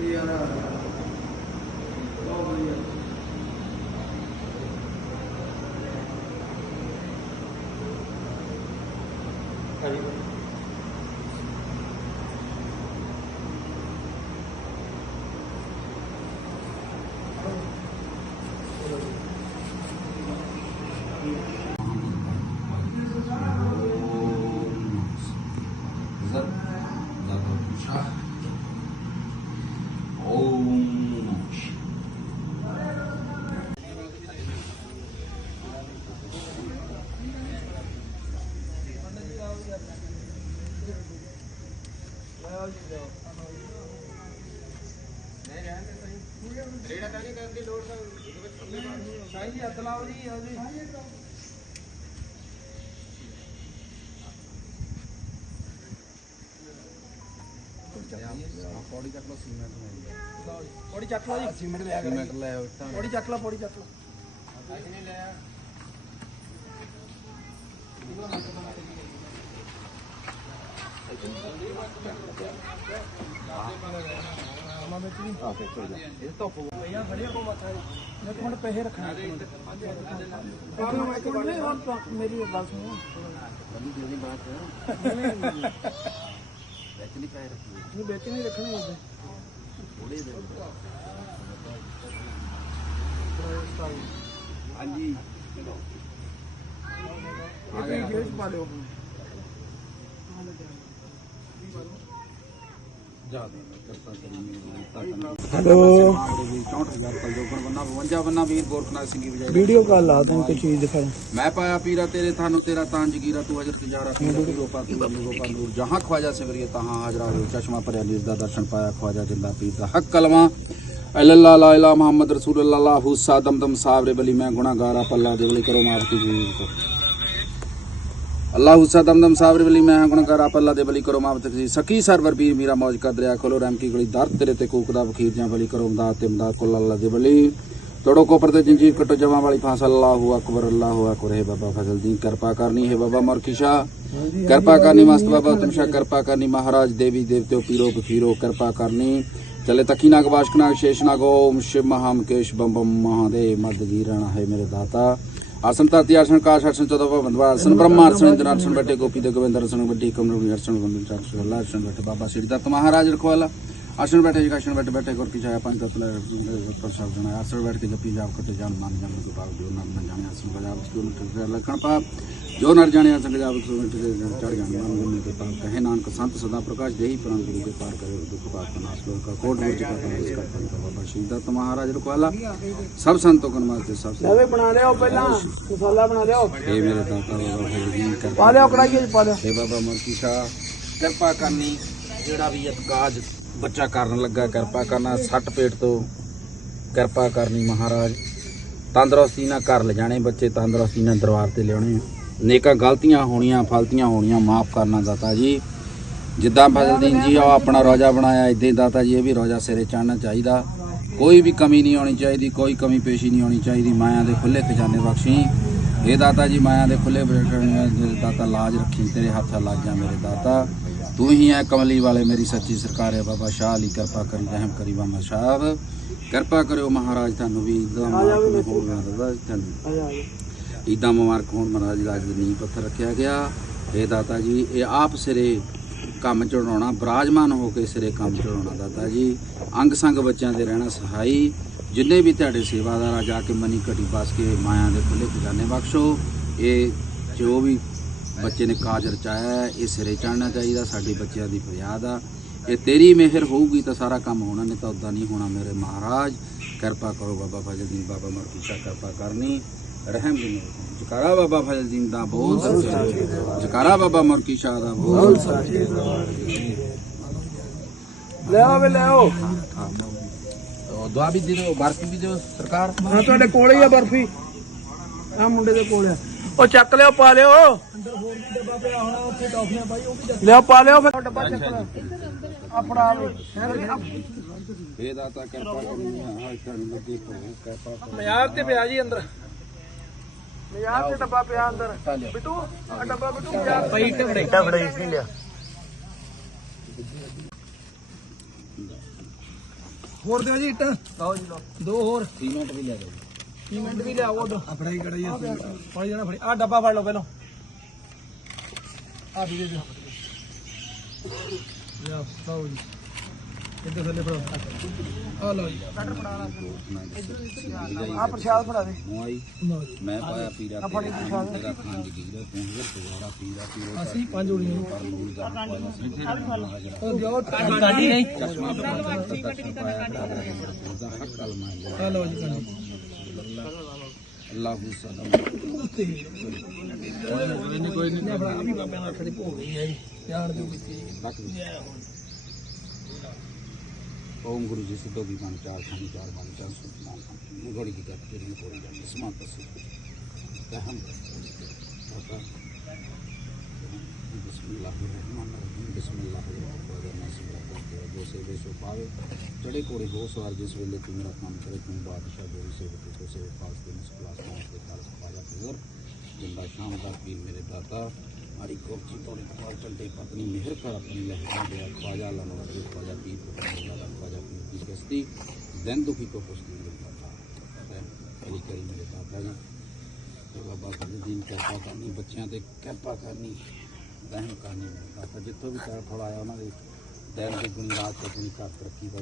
뛰어라 떠올려 아니 ਸ਼ਾਹੀ ਅੱਗ ਲਾਓ ਜੀ ਆ ਜੀ ਪੌੜੀ ਚੱਕ ਲਓ ਸੀਮੈਂਟ ਲੈ ਪੌੜੀ ਚੱਕ ਲਓ ਜੀ ਸੀਮੈਂਟ ਲੈ ਆਓ ਸੀਮੈਂਟ ਲੈ ਆਓ ਪੌੜੀ ਚੱਕ ਲਓ ਪੌੜੀ ਚੱਕ ਲਓ ਅੱਜ ਨਹੀਂ ਲੈ ਆ ਇਹ ਬੰਦੇ ਵਾਸਤੇ ਚੱਕ ਲਓ ਆ ਫੇਰ ਚੜ ਇਹ ਧੁੱਪ ਪਈਆ ਖੜੇ ਕੋ ਮੱਥਾ ਮੈਂ ਤੁਹਾਨੂੰ ਪੈਸੇ ਰੱਖਣਾ ਇੱਕ ਮਿੰਟ ਇੱਕ ਮਿੰਟ ਨਹੀਂ ਹੁਣ ਮੇਰੀ ਗੱਲ ਸੁਣੋ ਬੰਦੀ ਜਿਹੜੀ ਬਾਤ ਹੈ ਵਿੱਚ ਨਹੀਂ ਪੈਸੇ ਰੱਖਣੇ ਨਹੀਂ ਵਿੱਚ ਨਹੀਂ ਰੱਖਣੇ ਉਹਦੇ ਥੋੜੇ ਦੇ ਹਾਂਜੀ ਇਹ ਪੇਜ ਪਾ ਲਿਓ ਹਾਂ ਲੱਗਾ ਹੈਲੋ 64000 ਕਲਦੋਪਨ ਬੰਨਾ 52 ਬੰਨਾ ਵੀਰ ਗੋਰਖਨਾਥ ਸਿੰਘ ਦੀ ਵੀਡੀਓ ਕਾਲ ਲਾ ਤੈਨੂੰ ਕੋਈ ਚੀਜ਼ ਦਿਖਾ ਮੈਂ ਪਾਇਆ ਪੀਰਾ ਤੇਰੇ ਥਾਨੂੰ ਤੇਰਾ ਤਾਂ ਜਗੀਰਾ ਤੂੰ ਹਜ਼ਰ ਤਜਾਰਾ ਤੂੰ ਰੋਪਾ ਤੂੰ ਰੋਪਾ ਨੂਰ ਜਹਾਂ ਖਵਾਜਾ ਸਿਵਰੀਏ ਤਹਾਂ ਹਾਜ਼ਰਾ ਹੋ ਚਸ਼ਮਾ ਭਰਿਆ ਨੀਰ ਦਾ ਦਰਸ਼ਨ ਪਾਇਆ ਖਵਾਜਾ ਜਿੰਦਾ ਪੀਰ ਦਾ ਹੱਕ ਕਲਮਾ ਅੱਲਾ ਲਾ ਇਲਾ ਮੁਹੰਮਦ ਰਸੂਲ ਅੱਲਾਹ ਹੁਸਾ ਦਮ ਸਾਹਿਬ ਰੇ ਬਲੀ ਮੈਂ ਗੁਨਾਹਗਾਰਾ ਪੱਲਾ ਦੇ ਬਲੀ ਕਰੋ ਮਾਫ ਕੀਜੀਏ ਅੱਲਾ ਹੁਸਾ ਦਮਦਮ ਸਾਬਰ ਬਲੀ ਮੈਂ ਹਾਂ ਗੁਣਕਾਰ ਆਪ ਅੱਲਾ ਦੇ ਬਲੀ ਕਰੋ ਮਾਬਤ ਜੀ ਸਕੀ ਸਰਵਰ ਵੀ ਮੇਰਾ ਮੌਜ ਕਰ ਦਰਿਆ ਖੋਲੋ ਰਾਮ ਕੀ ਗਲੀ ਦਰਤ ਤੇਰੇ ਤੇ ਕੂਕ ਦਾ ਵਖੀਰ ਜਾਂ ਬਲੀ ਕਰੋ ਅੰਦਾ ਤੇ ਮਦਾ ਕੋਲ ਅੱਲਾ ਦੇ ਬਲੀ ਤੜੋ ਕੋਪਰ ਤੇ ਜੰਜੀਰ ਕਟੋ ਜਮਾ ਵਾਲੀ ਫਾਸ ਅੱਲਾ ਹੁ ਅਕਬਰ ਅੱਲਾ ਹੁ ਅਕਬਰ ਹੈ ਬਾਬਾ ਫਜ਼ਲ ਦੀਨ ਕਿਰਪਾ ਕਰਨੀ ਹੈ ਬਾਬਾ ਮਰਕਿਸ਼ਾ ਕਿਰਪਾ ਕਰਨੀ ਮਸਤ ਬਾਬਾ ਤੁਮਸ਼ਾ ਕਿਰਪਾ ਕਰਨੀ ਮਹਾਰਾਜ ਦੇਵੀ ਦੇਵਤੇ ਪੀਰੋ ਬਖੀਰੋ ਕਿਰਪਾ ਕਰਨੀ ਚਲੇ ਤਕੀ ਨਾਗ ਵਾਸ਼ਕ ਨਾਗ ਸ਼ੇਸ਼ ਨਾਗ ਓਮ ਸ਼ਿਵ ਮਹਾਮਕੇਸ਼ ਬੰਬਮ ਮਹਾਦੇਵ ਮਦ ਜੀ ਰਣਾ ਹੈ ਮੇਰੇ ਦਾਤਾ ਆਸਨ ਧਰਤੀ ਆਸਨ ਕਾਸ਼ ਆਸਨ ਚੌਦਾ ਬੰਦਵਾ ਆਸਨ ਬ੍ਰਹਮਾ ਆਸਨ ਇੰਦਰ ਆਸਨ ਬੱਟੇ ਗੋਪੀ ਦੇ ਗੋਵਿੰਦ ਆਸਨ ਬੱਟੇ ਕਮਰ ਆਸਨ ਬੰਦਨ ਆਸਨ ਅੱਲਾ ਆਸਨ ਬੈਠੇ ਬਾਬਾ ਸ੍ਰੀ ਦਤ ਮਹਾਰਾਜ ਰਖਵਾਲਾ आसन बैठे एक आसन बैठे बैठे और पीछे अपन तत्ल डॉक्टर साहब जना आसन बैठ के जब पंजाब करते जान मान जान के बाद जो नाम न जाने आसन पंजाब उसके उल्टे लखन पा जो नर जाने आसन पंजाब उसके उल्टे चढ़ जान मान जान के पार कहे नानक संत सदा प्रकाश देही प्राण गुरु के पार करे दुख पाप का नाश लोक का कोट मोच का नाश कर पान का बाबा शहीदा तो महाराज रखवाला सब संतों का नमस्ते सब से बना दे पहला मसाला बना दे ये मेरे दाता बाबा जी कर पा दे कड़ाई पा दे बाबा मोती शाह कृपा करनी ਜਿਹੜਾ ਵੀ ਅਤਕਾਜ ਬੱਚਾ ਕਰਨ ਲੱਗਾ ਕਿਰਪਾ ਕਰਨਾ ਸੱਟ ਪੇਟ ਤੋਂ ਕਿਰਪਾ ਕਰਨੀ ਮਹਾਰਾਜ ਤੰਦਰੁਸਤੀ ਨਾਲ ਘਰ ਲਿਜਾਣੇ ਬੱਚੇ ਤੰਦਰੁਸਤੀ ਨਾਲ ਦਰਬਾਰ ਤੇ ਲਿਆਉਣੇ ਨੇਕਾਂ ਗਲਤੀਆਂ ਹੋਣੀਆਂ ਫਲਤੀਆਂ ਹੋਣੀਆਂ ਮਾਫ ਕਰਨਾ ਦਾਤਾ ਜੀ ਜਿੱਦਾਂ ਫਜ਼ਲਦੀਨ ਜੀ ਆ ਆਪਣਾ ਰੋਜਾ ਬਣਾਇਆ ਇਦਾਂ ਹੀ ਦਾਤਾ ਜੀ ਇਹ ਵੀ ਰੋਜਾ ਸਿਰੇ ਚੜਨਾ ਚਾਹੀਦਾ ਕੋਈ ਵੀ ਕਮੀ ਨਹੀਂ ਆਉਣੀ ਚਾਹੀਦੀ ਕੋਈ ਕਮੀ ਪੇਸ਼ੀ ਨਹੀਂ ਆਉਣੀ ਚਾਹੀਦੀ ਮਾਇਆ ਦੇ ਖੁੱਲੇ ਖਜ਼ਾਨੇ ਬਖਸ਼ੀ ਇਹ ਦਾਤਾ ਜੀ ਮਾਇਆ ਦੇ ਖੁੱਲੇ ਬਰੇਟਣ ਦਾਤਾ ਲਾਜ ਰੱਖੀ ਤੇਰੇ ਹੱਥਾਂ ਜਾ ਮੇਰੇ ਦਾਤਾ ਤੂੰ ਹੀ ਹੈ ਕਮਲੀ ਵਾਲੇ ਮੇਰੀ ਸੱਚੀ ਸਰਕਾਰ ਹੈ ਬਾਬਾ ਸ਼ਾਹ ਅਲੀ ਕਿਰਪਾ ਕਰੀ ਰਹਿਮ ਕਰੀ ਬਾਬਾ ਸਾਹਿਬ ਕਿਰਪਾ ਕਰਿਓ ਮਹਾਰਾਜ ਤੁਹਾਨੂੰ ਵੀ ਇਦਾਂ ਮੁਬਾਰਕ ਹੋਣ ਮਹਾਰਾਜ ਤੁਹਾਨੂੰ ਇਦਾਂ ਮੁਬਾਰਕ ਹੋਣ ਮਹਾਰਾਜ ਲਾਜ ਦੇ ਨੀਂਹ ਪੱਥਰ ਰੱਖਿਆ ਗਿਆ ਇਹ ਦਾਤਾ ਜੀ ਇਹ ਆਪ ਸਿਰੇ ਕੰਮ ਚੜਾਉਣਾ ਬਰਾਜਮਾਨ ਹੋ ਕੇ ਸਿਰੇ ਕੰਮ ਚੜਾਉਣਾ ਦਾਤਾ ਜੀ ਅੰਗ ਸੰਗ ਬੱਚਿਆਂ ਦੇ ਰਹਿਣਾ ਸਹਾਈ ਜਿੰਨੇ ਵੀ ਤੁਹਾਡੇ ਸੇਵਾਦਾਰ ਆ ਜਾ ਕੇ ਮਨੀ ਘਟੀ ਬਸ ਕੇ ਮਾਇਆ ਦੇ ਖੁੱਲੇ ਖਜ਼ਾਨੇ ਬਖਸ਼ੋ ਇਹ ਜੋ ਵੀ ਬੱਚੇ ਨੇ ਕਾਜ ਰਚਾਇਆ ਇਹ ਸਿਰੇ ਚੜਨਾ ਚਾਹੀਦਾ ਸਾਡੇ ਬੱਚਿਆਂ ਦੀ ਫਰਿਆਦ ਆ ਇਹ ਤੇਰੀ ਮਿਹਰ ਹੋਊਗੀ ਤਾਂ ਸਾਰਾ ਕੰਮ ਹੋਣਾ ਨਹੀਂ ਤਾਂ ਉਦਾਂ ਨਹੀਂ ਹੋਣਾ ਮੇਰੇ ਮਹਾਰਾਜ ਕਿਰਪਾ ਕਰੋ ਬਾਬਾ ਫਜ਼ਲਦੀਨ ਬਾਬਾ ਮਰਕੂਸ਼ਾ ਕਿਰਪਾ ਕਰਨੀ ਰਹਿਮ ਦੀ ਜਕਾਰਾ ਬਾਬਾ ਫਜ਼ਲਦੀਨ ਦਾ ਬੋਲ ਸੱਚੇ ਜਕਾਰਾ ਬਾਬਾ ਮਰਕੂਸ਼ਾ ਦਾ ਬੋਲ ਸੱਚੇ ਲੈ ਆਵੇ ਲੈ ਆਓ ਦੁਆ ਵੀ ਦੇ ਦਿਓ ਬਰਫੀ ਵੀ ਦਿਓ ਸਰਕਾਰ ਹਾਂ ਤੁਹਾਡੇ ਕੋਲ ਹੀ ਆ ਬਰਫੀ ਆ ਮੁੰਡੇ ਦੇ ਕੋਲ ਆ ਉਹ ਚੱਕ ਲਿਓ ਪਾ ਲਿਓ ਅੰਦਰ ਹੋਰ ਵੀ ਡੱਬਾ ਪਿਆ ਹੋਣਾ ਉੱਥੇ ਟੌਫੀਆਂ ਪਾਈ ਉਹ ਵੀ ਚੱਕ ਲਿਓ ਪਾ ਲਿਓ ਫਿਰ ਡੱਬਾ ਚੱਕ ਲਿਓ ਆਪਣਾ ਇਹਦਾ ਤਾਂ ਕਿਰਪਾ ਕਰਨੀ ਆ ਹਰ ਲੱਗੀ ਕਿਰਪਾ ਮਿਆਰ ਤੇ ਪਿਆ ਜੀ ਅੰਦਰ ਮਿਆਰ ਤੇ ਡੱਬਾ ਪਿਆ ਅੰਦਰ ਬਿੱਟੂ ਆ ਡੱਬਾ ਬਿੱਟੂ ਯਾਰ ਪਈ ਟਫੜੇ ਟਫੜੇ ਇਸ ਨਹੀਂ ਲਿਆ ਹੋਰ ਦਿਓ ਜੀ ਇੱਟ ਲਓ ਜੀ ਲਓ ਦੋ ਹੋਰ ਸੀਮੈਂਟ ਵੀ ਲੈ ਜਾਓ ਸੀਮੈਂਟ ਵੀ ਲਿਆਓ ਉਧਰ ਆਪਣਾ ਹੀ ਕੜਾਈ ਆ ਪਾ ਜਣਾ ਫੜੀ ਆ ਡੱਬਾ ਫੜ ਲਓ ਪਹਿਲਾਂ ਆ ਵੀ ਦੇ ਦਿਓ ਯਾ ਸੌ ਜੀ ਇੱਧਰ ਥੱਲੇ ਫੜਾ ਆ ਲਓ ਜੀ ਕੱਟ ਫੜਾ ਲਾ ਆ ਪ੍ਰਸ਼ਾਦ ਫੜਾ ਦੇ ਮੋਈ ਮੈਂ ਪਾਇਆ ਪੀਰਾ ਫੜੀ ਪ੍ਰਸ਼ਾਦ ਤੇਰਾ ਖਾਨ ਦੀ ਗਿਰਾ ਤੂੰ ਹਰ ਦੁਆਰਾ ਪੀਰਾ ਪੀਰਾ ਅਸੀਂ ਪੰਜ ਉੜੀਆਂ ਪਰ ਮੂਲ ਦਾ ਉਹ ਦਿਓ ਕਾਢੀ ਨਹੀਂ ਚਸ਼ਮਾ ਦਾ ਹੱਕ ਕਲਮਾ ਆ ਲਓ ਜੀ ਅੱਲਾਹ ਹੁਸਨ ਕੋਈ ਨਹੀਂ ਕੋਈ ਨਹੀਂ ਆਪਣਾ ਵੀ ਬਾਬੇ ਨਾਲ ਖੜੀ ਭੋਗ ਗਈ ਹੈ ਯਾਰ ਦੀ ਕੀਤੀ ओम गुरु जी सिद्धो की मान चार खानी चार मान चार सौ मान मुगड़ी की जाति तेरी कोई जाती समान तस्वीर हम चढ़े कोड़े दो सवार जिस वेले तू मेरा काम करे तू बादशाह गोरी से तो से पास के मुस्कुला समाज के खाल खाजा गुजर जिंदा शाम का पीर मेरे दाता हमारी गोपची तोरे पाल चलते पत्नी मेहर कर अपनी लहरा गया ख्वाजा लनवर ख्वाजा पीर को तो ख्वाजा पीर की गस्ती दैन दुखी को पुष्टि मेरे है अली करी मेरे दाता जी तो बाबा गुरुद्दीन कृपा करनी बच्चों से कृपा करनी ਰਹਿਮ ਕਰਨੀ ਆਪਾਂ ਜਿੱਥੋਂ ਵੀ ਤਰ ਫੜਾਇਆ ਉਹਨਾਂ ਦੇ ਦਿਨ ਦੀ ਗੁਣੀ ਤੇ ਦੀ ਤਰੱਕੀ